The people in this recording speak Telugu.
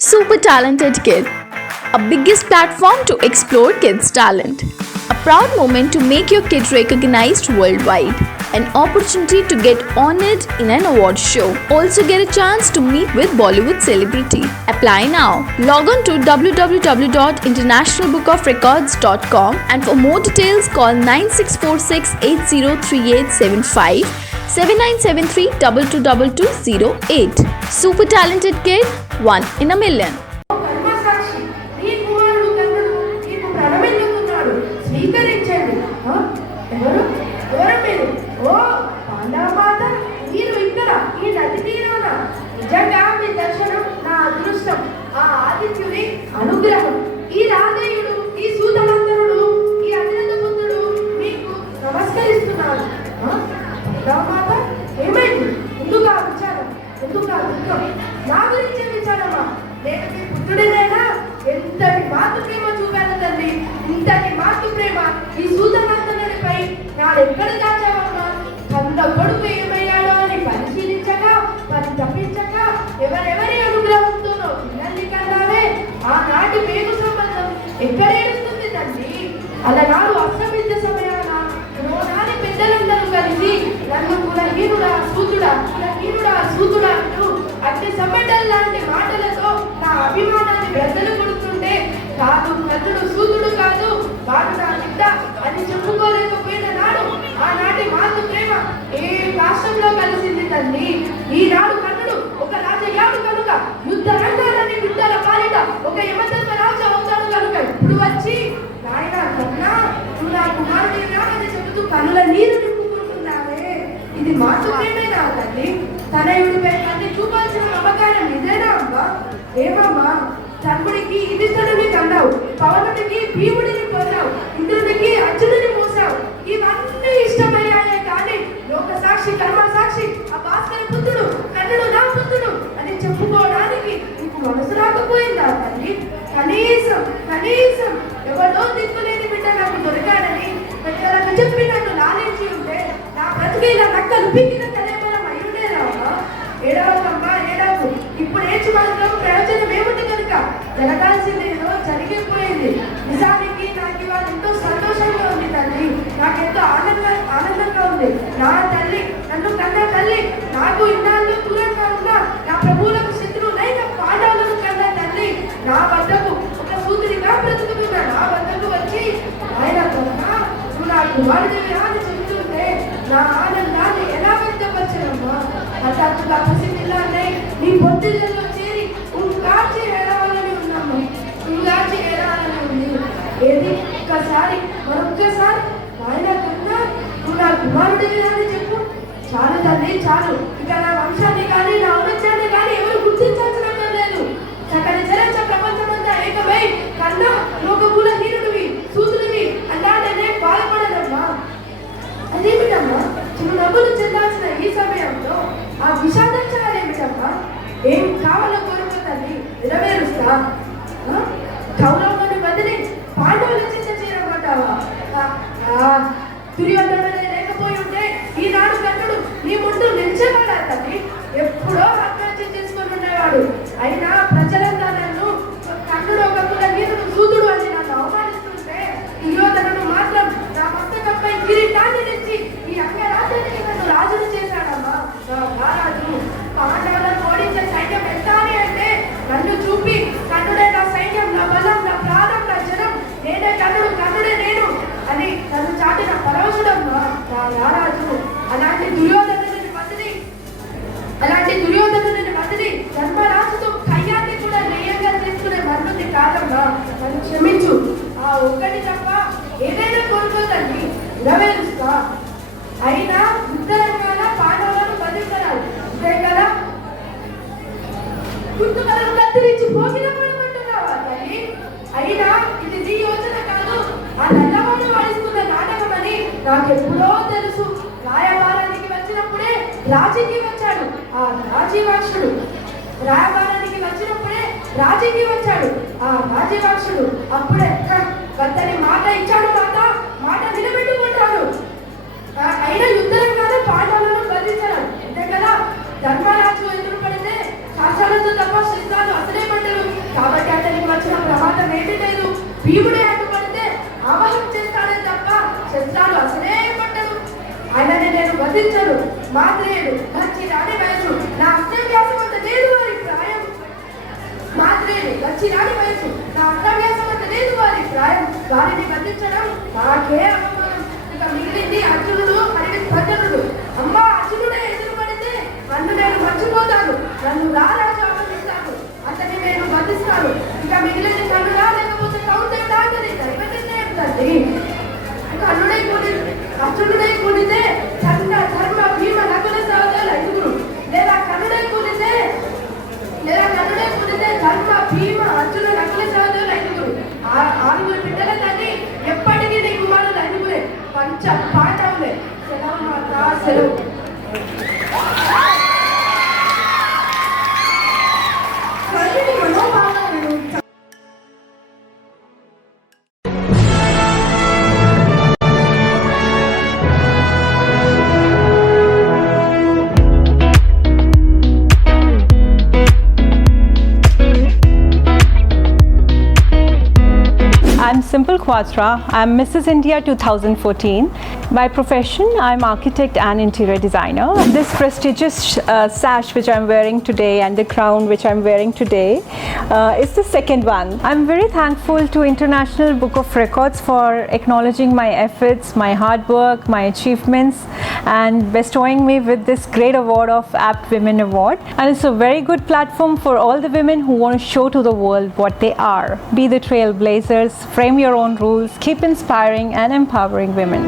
Super Talented Kid, a biggest platform to explore kids' talent. A proud moment to make your kid recognized worldwide. An opportunity to get honored in an award show. Also get a chance to meet with Bollywood celebrity. Apply now. Log on to www.internationalbookofrecords.com and for more details call 9646 803875 7973 222208. Super Talented Kid, one in a million. స్వీకరించండి. ఎవరు మీరు? ఓ పాండవమాత, మీరు ఇక్కడ ఈ నది తీరాన. నిజంగా మీ దర్శనం నా అదృష్టం, ఆ ఆదిత్యుని అనుగ్రహం. ఈ రాధేయుడు, ఈ సూతనందనుడు, ఈ అతిరథ పుత్రుడు మీకు నమస్కరిస్తున్నారు. పాండవమాత, ఏమైంది? ఎందుకా విచారం, ఎందుకా దుఃఖం? నా గురించే విచారమా? నేను మీ పుత్రుడినైనా ఎంతటి మాతృ ప్రేమ చూపాను తండ్రి, ఇంతటి మాతృ ప్రేమ ఈ సూతనందనుడిపై నాడెక్కడ దాచావమ్మా? కన్న కొడుకు ఏమయ్యాడో అని పరిశీలించగా, తప్పించక ఎవరెవరి అనుగ్రహంతోనో పిల్లల్ని కన్నావే, ఆనాటి పేగు సంబంధం ఎక్కడేడుస్తుంది తండ్రి? అలనాడు అస్తమించే సమయాన రోనాని పెద్దలందరూ కలిసి నన్ను కులహీనుడా సూతుడా అంటూ అట్టి సమ్మటల్ లాంటి మాటలతో నా అభిమానాన్ని బ్రద్దలు కొడుతుంటే, కాదు కన్నుడు సూతుడు కాదు, వాడు నా బిడ్డ అని చెప్పుకోలేకపోయిన నాడు ఆనాటి మాతృ ప్రేమ ఏ రాష్ట్రంలో కలిసింది తండ్రి? ఈనాడు కన్నుడు ఒక రాజయ్యాడు కనుక, యుద్ధ రంగాలని బిడ్డల పాలిట ఒక యమధర్మ రాజు అవుతాడు కనుక ఇప్పుడు వచ్చి నాయన కన్నా నువ్వు నా కుమారుడినా అని చెబుతూ కనుల నీరు నింపుకుంటున్నావే, ఇది మాతృ ప్రేమేనా తండ్రి? తనయుడిపై తల్లి చూపాల్సిన మమకారం ఇదేనా అమ్మా? ఏమమ్మా, తమ్ముడికి యుధిష్ఠిరుడిని కన్నావు, పవనుడికి భీముడిని పోసావు, ఇంద్రుడికి అర్జునుడిని మోసావు. ఇవన్నీ ఇష్టమయ్యాయే కానీ లోక సాక్షి కర్మ సాక్షి ఆ భాస్కర పుత్రుడు కన్నుడు నా పుత్రుడు అని చెప్పుకోవడానికి నీకు మనసు రాకపోయిందా తల్లి? కనీసం ఎవరో దిక్కులేని బిడ్డ నాకు దొరికాడని పెద్దలకు చెప్పి నన్ను లాలించి ఉంటే నా బ్రతికి ఇలా నక్కలు పిక్కిన తలేమనం అయ్యుండేరావా? ఏడవకమ్మా, ఏడవకు. ఇప్పుడు ఏడ్చి మాత్రం ప్రయోజనం ఏముంది కనుక జరగాల్సిందేదో జరిగిపోయింది. నిజానికి నాకు ఇవాళ ఎంతో సంతోషంగా ఉంది తండ్రి, నాకెంతో ఆనందంగా ఉంది. నా తల్లి, నన్ను కన్న తల్లి, నాకు ఇన్నాళ్ళు దూరంగా ఉన్న నా ప్రభువులకు శత్రువులైన పాండవులను కన్న తల్లి నా వద్దకు ఒక సూతుడిగా బ్రతుకుతున్నా నా వద్దకు వచ్చి ఆయన కన్నా నువ్వు నా కుమారుడివి అని చెబుతుంటే నా ఆనందాన్ని ఎలా వ్యక్తపరచనమ్మా? హఠాత్తుగా పసిపిల్లాన్ని నీ పొత్తిళ్ళలో చేరి ఉంగాచి ఏడవాలని ఉన్నాము, ఉంగాచి ఏడవాలని ఉంది. ఏది మరొక్కసారి ఆయన కన్నా నువ్వు నా కుమారుడివి అని చెప్పు. చాలు తల్లి, చాలు. ఇక నా వంశాన్ని కానీ నా ఔన్నత్యాన్ని కానీ ఎవరు గుర్తించాల్సిన లేదు. చక్కని చరచ ప్రపంచమంతా ఏకమై కన్నా లోక కులహీనుడివి సూతుడివి అన్నాడనే బాధపడదమ్మా. అదేమిటమ్మా, చిరు నవ్వులు చెందాల్సిన ఈ సమయంలో ఆ విషాదక్షరాలేమిటమ్మా? ఏం కావాలో కోరుకో తల్లి, నెరవేరుస్తా. కౌరవులను వదిలి పాండవుల చింత చేరమంటావా? దుర్యోధనుడే లేకపోయి ఉంటే ఈనాడు కన్నుడు నీ ముందు నిలిచేవాడా తల్లి? ఎప్పుడో ఆత్మహత్య చేసుకొని ఉండేవాడు. అయినా ప్రజలంతా నన్ను కన్నుడు ఒక కులహీనుడు సూతుడు అని నన్ను అవమానిస్తుంటే దుర్యోధనుడు మాత్రం నా మస్తకంపై కిరీటాన్ని తెచ్చి ఈ అంగరాజ్యానికి నన్ను రాజును చేశాడమ్మా. రాజు పాండవులను ఓడించే సైన్యం ఎంత అని అంటే నన్ను చూపి కన్నుడే నా సైన్యం, నా బలం, నా ప్రాణం, నా జనం, నేనే కన్నుడే నేను అని నన్ను చాటిన పరవశుడమ్మా నా రాజు. అలాంటి దుర్యోధనుడిని వదిలి ధర్మరాజుతో కయ్యాన్ని కూడా నేయంగా తీసుకునే మన్నుంది కాదమ్మా. నన్ను క్షమించు. ఆ ఒక్కటి తప్ప ఏదైనా కోరుకోదండి, నెరవేరుస్తా. అయినా యుద్ధరంగాల పాండవులను బంధించాలి అంతే కదా? గుర్తుకలను కత్తిరించి భోగిన పడమంటున్నావా తల్లి? అయినా ఇది నీ యోచన కాదు, ఆ నల్లవాడు వాడిస్తున్న నాటకం అని నాకెప్పుడో తెలుసు. రాయబారానికి వచ్చినప్పుడే రాజీకి వచ్చాడు ఆ రాజీవాక్షుడు. అప్పుడే అతని మాట ఇచ్చాడు, మాట నిలబెట్టుకుంటాడు. అయినా యుద్ధరంగానే పాండవులను బంధించడం అంతే కదా? ధర్మరాజు ఎదురు పడితే శాస్త్రాలతో తప్ప శస్త్రాలు అసలే పడ్డరు. భీముడే అడ్డుపడితే ఆవాహం చేస్తాడే తప్ప శస్త్రాలు అసలే పట్టడు. ఆయనని నేను వధించను. మాత్రేయుడు మంచి రాణి వయసు, నా అష్టవ్యాసం అంత లేదు వారి ప్రాయం. మాత్రేయుడు మంచి రాణి వయసు, నా అష్టవ్యాసం అంత లేదు వారి ప్రాయం. వారిని వధించడం నాకే అవమానం. ఇక మిగిలింది అర్జునుడు మరియు భద్రుడు. అమ్మా, అర్జునుడే ఎదురుపడితే నన్ను నేను మర్చిపోతాను. నన్ను రారాజు ఆనందిస్తాను, అతన్ని నేను వధిస్తాను. ఇక మిగిలింది కన్నుడా లేకపోతే కౌంటెడా అని దైవ నిర్ణయం తండ్రి. కన్నుడై కూడి అర్జునుడై కూడితే చండ ధర్మ భీమ నకుల సహోదరులు ఐదుగురు, లేదా కన్నుడై కూడితే ధర్మ భీమ అర్జున నకుల సహోదరులు ఐదుగురు. ఆరుగురు బిడ్డల తల్లి ఎప్పటికీ నీ కుమారులు ఐదుగురే, పంచ పాండవులే. సెలవు మాత, సెలవు. I'm Simple Quatra. I'm Mrs. India 2014. By profession, I'm architect and interior designer. This prestigious sash which I'm wearing today and the crown which I'm wearing today is the second one. I'm very thankful to International Book of Records for acknowledging my efforts, my hard work, my achievements, and bestowing me with this great award of Apt Women Award. And it's a very good platform for all the women who want to show to the world what they are. Be the trailblazers, frame your own rules, keep inspiring and empowering women.